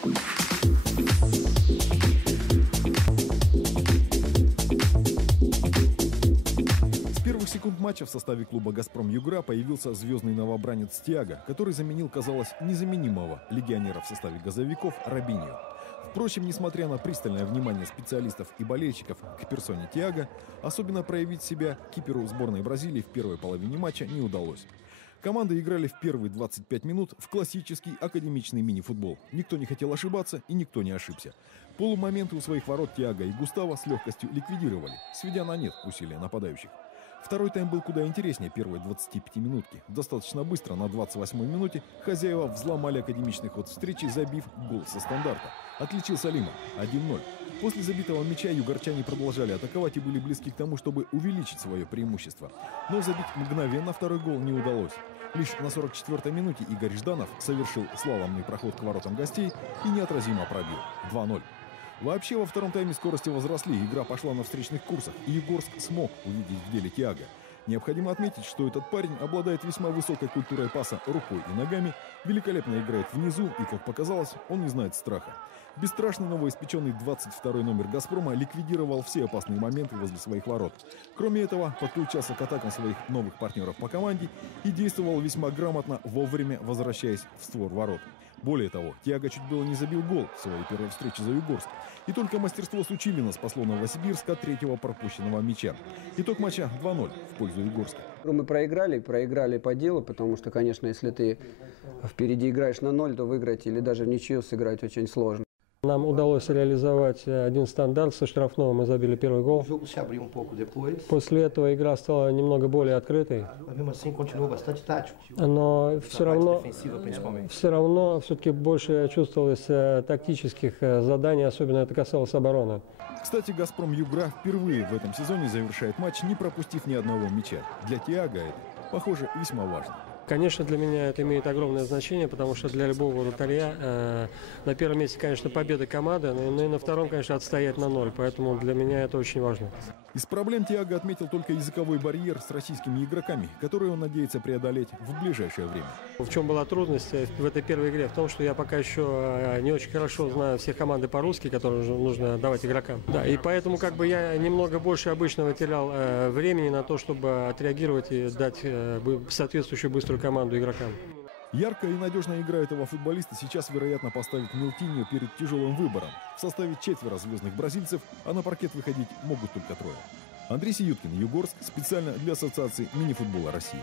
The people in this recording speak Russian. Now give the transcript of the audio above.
С первых секунд матча в составе клуба «Газпром-Югра» появился звездный новобранец Тиаго, который заменил, казалось, незаменимого легионера в составе газовиков Робиньо. Впрочем, несмотря на пристальное внимание специалистов и болельщиков к персоне Тиаго, особенно проявить себя киперу сборной Бразилии в первой половине матча не удалось. Команды играли в первые 25 минут в классический академичный мини-футбол. Никто не хотел ошибаться и никто не ошибся. Полумоменты у своих ворот Тиаго и Густаво с легкостью ликвидировали, сведя на нет усилия нападающих. Второй тайм был куда интереснее первой 25-минутки. Достаточно быстро, на 28-й минуте, хозяева взломали академичный ход встречи, забив гол со стандарта. Отличился Лима 1-0. После забитого мяча югорчане продолжали атаковать и были близки к тому, чтобы увеличить свое преимущество. Но забить мгновенно второй гол не удалось. Лишь на 44-й минуте Игорь Жданов совершил слаломный проход к воротам гостей и неотразимо пробил 2-0. Вообще, во втором тайме скорости возросли, игра пошла на встречных курсах, и Югорск смог увидеть в деле Тиаго. Необходимо отметить, что этот парень обладает весьма высокой культурой паса рукой и ногами, великолепно играет внизу, и, как показалось, он не знает страха. Бесстрашный новоиспеченный 22-й номер «Газпрома» ликвидировал все опасные моменты возле своих ворот. Кроме этого, подключался к атакам своих новых партнеров по команде и действовал весьма грамотно, вовремя возвращаясь в створ ворот. Более того, Тиаго чуть было не забил гол в своей первой встрече за Югорск. И только мастерство Сучилина спасло Новосибирск от третьего пропущенного мяча. Итог матча 2-0 в пользу Югорска. Мы проиграли по делу, потому что, конечно, если ты впереди играешь на 0, то выиграть или даже в ничью сыграть очень сложно. Нам удалось реализовать один стандарт. Со штрафного мы забили первый гол. После этого игра стала немного более открытой. Но все равно все-таки больше чувствовалось тактических заданий, особенно это касалось обороны. Кстати, «Газпром-Югра» впервые в этом сезоне завершает матч, не пропустив ни одного мяча. Для Тиаго это, похоже, весьма важно. Конечно, для меня это имеет огромное значение, потому что для любого вратаря на первом месте, конечно, победа команды, но и на втором, конечно, отстоять на 0. Поэтому для меня это очень важно. Из проблем Тиаго отметил только языковой барьер с российскими игроками, который он надеется преодолеть в ближайшее время. В чем была трудность в этой первой игре? В том, что я пока еще не очень хорошо знаю все команды по-русски, которые нужно давать игрокам. Да, и поэтому я немного больше обычного терял времени на то, чтобы отреагировать и дать соответствующую быструю команду игрокам. Яркая и надежная игра этого футболиста сейчас, вероятно, поставит Милтиньо перед тяжелым выбором. В составе 4 звездных бразильцев, а на паркет выходить могут только 3. Андрей Сиюткин, Югорск, специально для Ассоциации мини-футбола России.